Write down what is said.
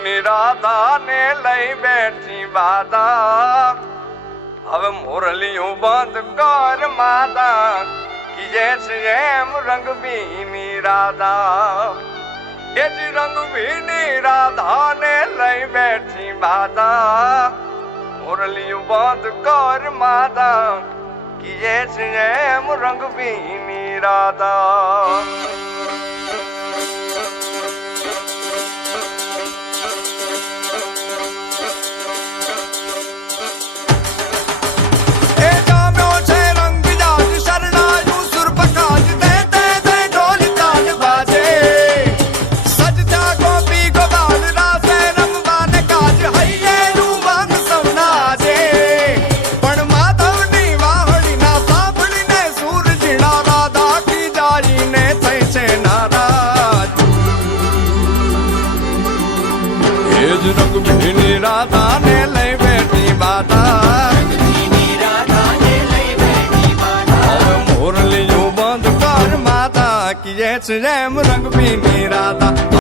ભીની રાધા ને લઈ બેઠી બાધા હવે મોરલિયું બંધ કર માતા કીજે છે એમ રંગ ભીની રાધા એ જ રંગ ભીની રાધા ને લઈ બેઠી બાધા મોરલિયું બંધ કર માતા કીજે છે એમ રંગ ભીની રાધા રંગ ભીની રાધા ને લઈ બેઠી બાધા હવે મોરલિયું બંધ કર માતા કીજે છે એમ રંગ ભીની રાધા